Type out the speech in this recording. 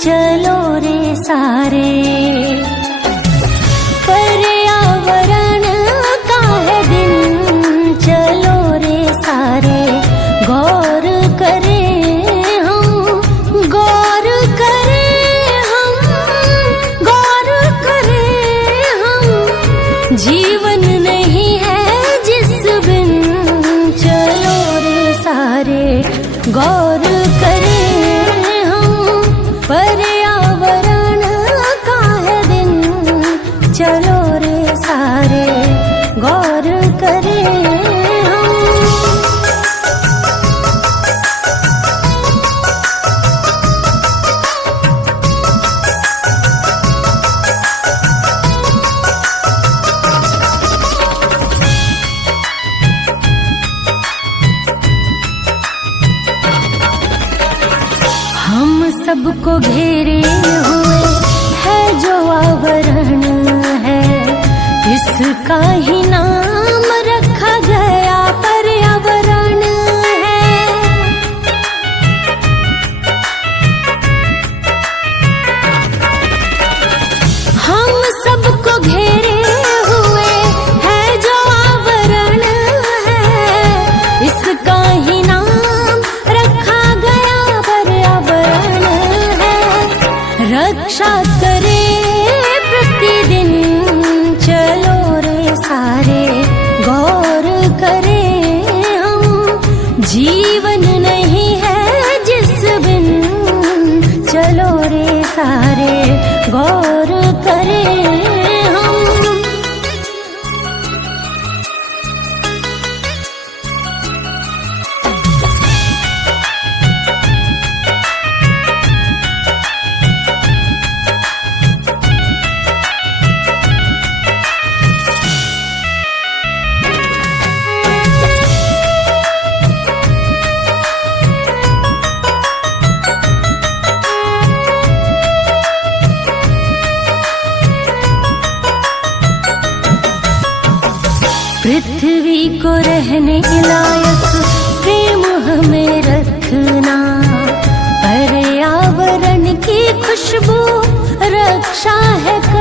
चलो रे सारे। पर्यावरण का है दिन? चलो रे सारे। गौर करें हम गौर करें हम गौर करें हम। जीवन सबको घेरे हुए है जो आवरण है इसका ही नाम रक्षा करें। पृथ्वी को रहने लायक प्रेम हमें रखना। पर्यावरण की खुशबू रक्षा है कर...